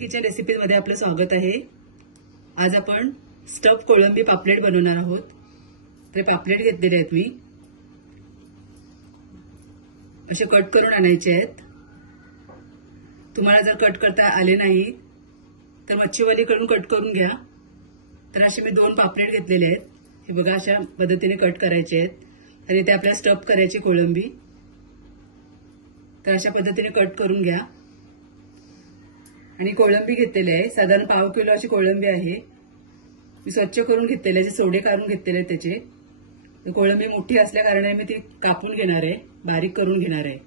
Kitchen रेसिपीमध्ये आपलं स्वागत आहे। आज आपण स्टफ कोळंबी पापलेट बनवणार आहोत। तर पापलेट घेतलेले आहेत मी, असे कट करून आणायचे आहेत। तुम्हाला जर कट करता आले नाही तर मच्छीवालीकडून कट करून घ्या। तर असे मी 2 पापलेट घेतलेले आहेत। हे बघा, अशा पद्धतीने कट करायचे आहेत आणि ते आपल्याला स्टफ करायची कोळंबी। तर अशा पद्धतीने कट करून घ्या। आणि कोळंबी घेतलेली आहे, साधारण पाव किलो अशी कोळंबी आहे। मी स्वच्छ करून घेतलेली आहे, सोडे काढून घेतलेले त्याचे। कोळंबी मोठी असल्या कारणाने मी ती कापून घेणार आहे, बारीक करून घेणार आहे।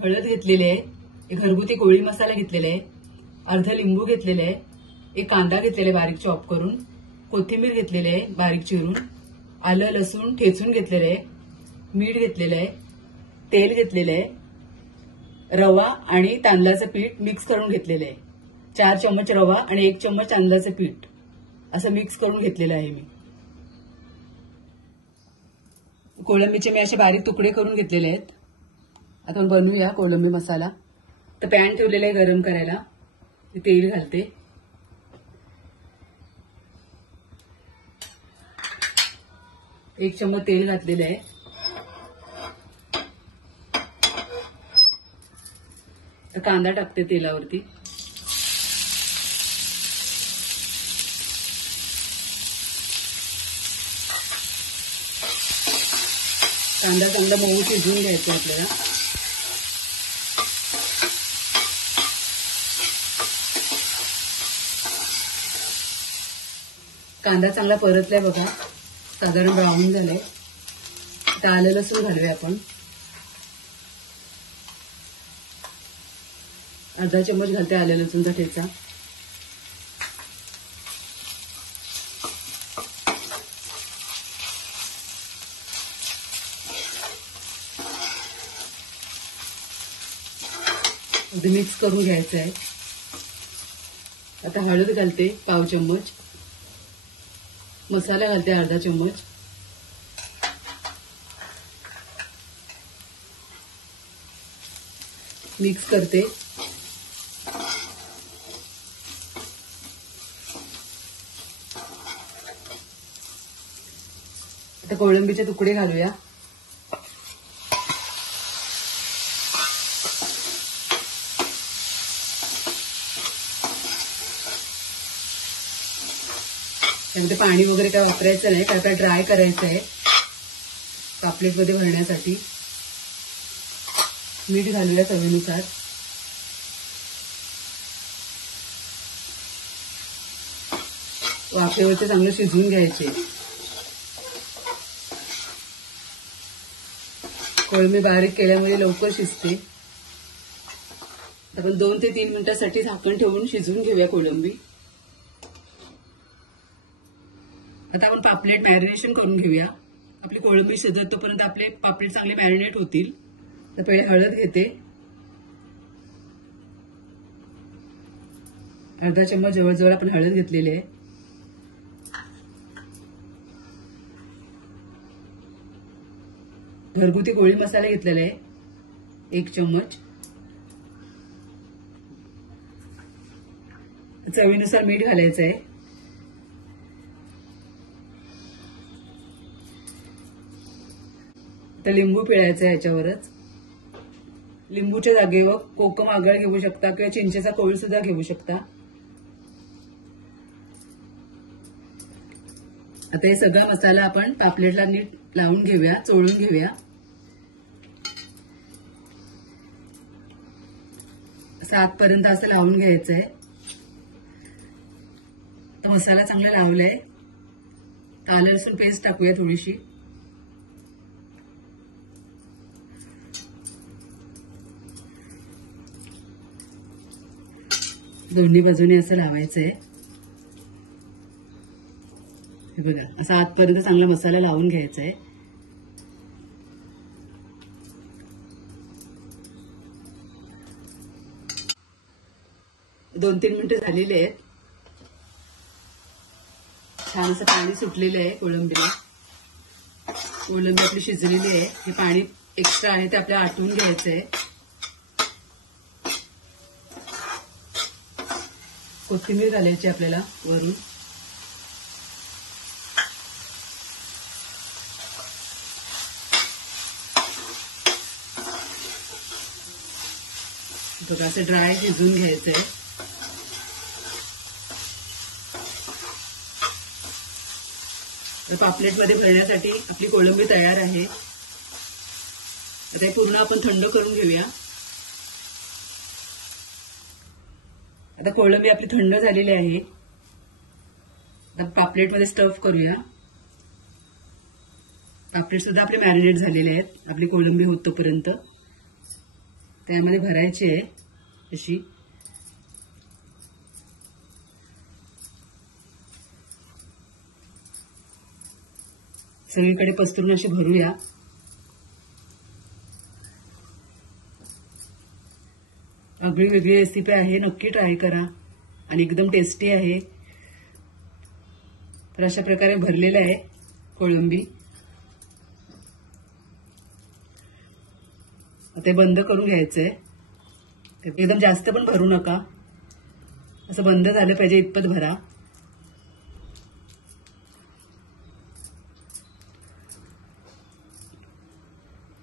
हळद घेतलेली आहे, एक घरगुती कोळी मसाला घेतलेला आहे, अर्धा लिंबू घेतलेला आहे, एक कांदा घेतलेला आहे बारीक चॉप करून, कोथिंबीर घेतलेली आहे बारीक चिरून, आलं लसूण ठेचून घेतलेलं आहे, मीठ घेतलेलं आहे, तेल घेतलेलं आहे, रवा आणि तांदळाचं पीठ मिक्स करून घेतलेलं आहे। 4 चम्मच रवा आणि 1 चम्मच तांदळाचं पीठ असं मिक्स करून घेतलेलं आहे मी। कोळंबीचे मी असे बारीक तुकडे करून घेतलेले आहेत। आता बनवूया कोळंबी मसाला। तर पॅन ठेवलेला आहे गरम करायला, तेल घालते। एक चम्मच तेल घातलेलं आहे। तर कांदा टाकते तेलावरती। कांदा चांगला मऊ शिजवून घ्यायचा आपल्याला। कांदा चांगला परतलाय बघा, साधारण ब्राऊन झालाय। आता आलं लसूण घालूया आपण। अर्धा चम्मच घालते आलं लसूणचा ठेचा। मिक्स करून घ्यायचं आहे। आता हळद घालते पाव चम्मच, मसाला घालते अर्धा चम्मच, मिक्स करते। आता कोळंबीचे तुकडे घालूया। त्यामध्ये पाणी वगैरे काय वापरायचं नाही, काय ड्राय करायचं आहे पापलेट मध्ये भरण्यासाठी। मीठ घालूया चवीनुसार। वाफेवरचे चांगले शिजवून घ्यायचे। कोळंबी बारीक केल्यामुळे लवकर शिजते। आपण 2 ते 3 मिनिटांसाठी झाकण ठेवून शिजवून घेऊया कोळंबी। आता आपण पापलेट मॅरिनेशन करून घेऊया। आपली कोळंबी शिजत तोपर्यंत आपले पापलेट चांगले मॅरिनेट होतील। तर पहिले हळद घेते, अर्धा चम्मच जवळजवळ आपण हळद घेतलेली आहे। घरगुती कोळी मसाला घेतलेला आहे 1 चम्मच, चवीनुसार मीठ घालायचं आहे। तर लिंबू पिळायचं आहे याच्यावरच। लिंबूच्या जागेवर कोकम आगळ घेऊ शकता किंवा चिंचेचा कोळ सुद्धा घेऊ शकता। आता हे सगळा मसाला आपण पापलेटला नीट लावून घेऊया, चोळून घेऊया। आतपर्यंत असं लावून घ्यायचं आहे। तो मसाला चांगला लावलाय। आलं लसूण पेस्ट टाकूया थोडीशी। दोन्ही बाजूने असं लावायचंय। हे बघा, असा आतपर्यंत चांगला मसाला लावून घ्यायचा आहे। दोन 3 मिनिटं झालेली आहेत। छान असं पाणी सुटलेलं आहे कोळंबीला। कोळंबी आपली शिजलेली आहे। हे पाणी एक्स्ट्रा आहे ते आपल्याला आटवून घ्यायचं आहे। कोथिंबीर घालायची आपल्याला वरून. बघा असं ड्राय शिजवून घ्यायचंय. पापलेटमध्ये भरण्यासाठी आपली कोळंबी तयार आहे. आता हे पूर्ण आपण थंड करून घेऊया. आता कोळंबी आपली थंड झालेली आहे. आता पापलेटमध्ये स्टफ करूया. पापलेट सुद्धा आपले मॅरिनेट झालेले आहेत. आपली कोळंबी होत तोपर्यंत त्यामध्ये भरायची आहे अशी. सगळीकडे पसरून अशी भरूया. आगळी वेगळी रेसिपी आहे, नक्की ट्राय करा आणि एकदम टेस्टी आहे. तर अशा प्रकारे भरलेलं आहे कोळंबी. ते बंद करून घ्यायचंय. एकदम जास्त पण भरू नका, असं बंद झालं पाहिजे इतपत भरा.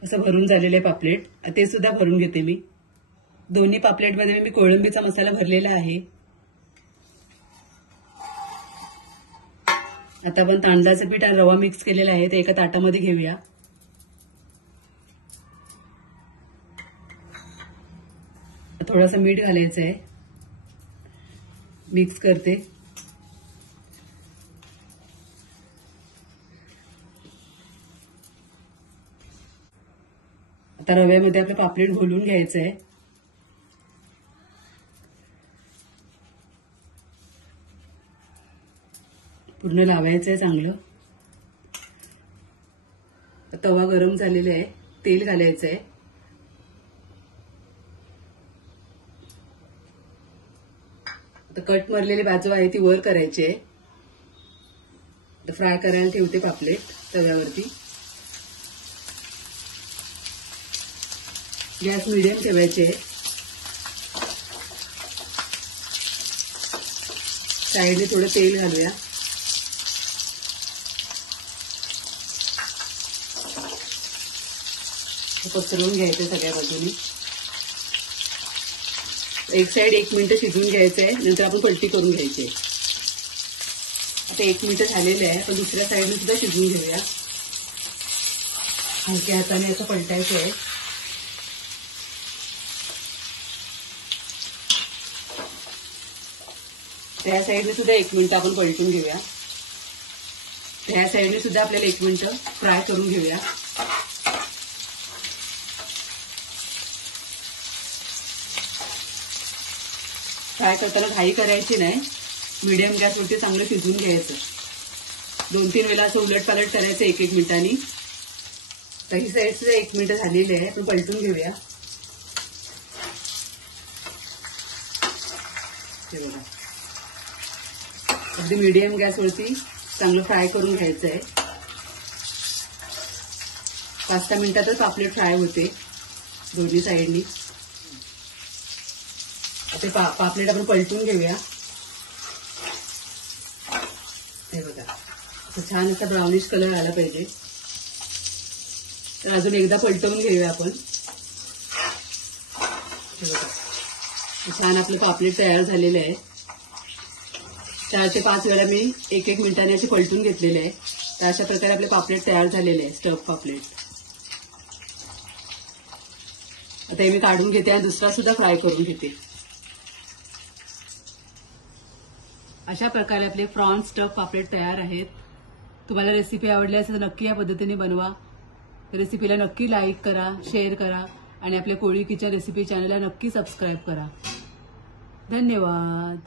असं भरून झालेले पापलेट ते सुद्धा भरून घेते मी. दोन्ही पापलेटमध्ये मी कोळंबीचा मसाला भरलेला आहे. आता आपण तांदळाचं पीठ आणि रवा मिक्स केलेला आहे ते एका ताटामध्ये घेऊया. थोडासा मीठ घालायचं आहे. मिक्स करते. आता रव्यामध्ये आपलं पापलेट घोलून घ्यायचं आहे. पूर्ण लावायचं आहे चांगलं. तवा गरम झालेला आहे. तेल घालायचं आहे. आता कट मारलेली बाजू आहे ती वर करायची आहे. फ्राय करायला ठेवते पापलेट तव्यावरती. गॅस मीडियम ठेवायचे. साईडने थोडं तेल घालूया. पसरवून घ्यायचं सगळ्या बाजूनी. एक साइड 1 मिनिट शिजवून घ्यायचंय, नंतर आपण पलटी करून घ्यायची. आता 1 मिनिट झालेलं आहे. आपण दुसऱ्या साईडने सुद्धा शिजवून घेऊया. हलक्या हाताने असं पलटायचं आहे. त्या साईडने सुद्धा 1 मिनिट आपण पलटून घेऊया. त्या साईडने सुद्धा आपल्याला 1 मिनिट फ्राय करून घेऊया. फ्राय करताना घाई करायची नाही. मीडियम गॅसवरती चांगलं शिजवून घ्यायचं. 2-3 वेळा असं उलट पालट करायचं 1-1 मिनिटांनी. तर ही साईड सुद्धा 1 मिनिट झालेली आहे. आपण पलटून घेऊया. हे बघा अगदी मीडियम गॅसवरती चांगलं फ्राय करून घ्यायचं आहे. 5-6 मिनिटातच पापलेट फ्राय होते दोन्ही साईडनी. ते पापलेट आपण पलटून घेऊया. हे बघा छान असा ब्राउनिश कलर आला पाहिजे. तर अजून एकदा पलटवून घेऊया आपण. हे बघा छान आपलं पापलेट तयार झालेलं आहे. 4 ते 5 वेळा मी 1-1 मिनिटांनी असे पलटून घेतलेले आहे. तर अशा प्रकारे आपले पापलेट तयार झालेले आहे, स्टफ पापलेट. आता हे मी काढून घेते आणि दुसरा सुद्धा फ्राय करून घेते. अशा प्रकारे आपले प्रॉन्स स्टफ पापलेट तयार आहेत. तुम्हाला रेसिपी आवडली असेल तर नक्की या पद्धतीने बनवा. रेसिपीला नक्की लाईक करा, शेअर करा आणि आपल्या कोळी किचन रेसिपी चॅनलला नक्की सबस्क्राईब करा. धन्यवाद.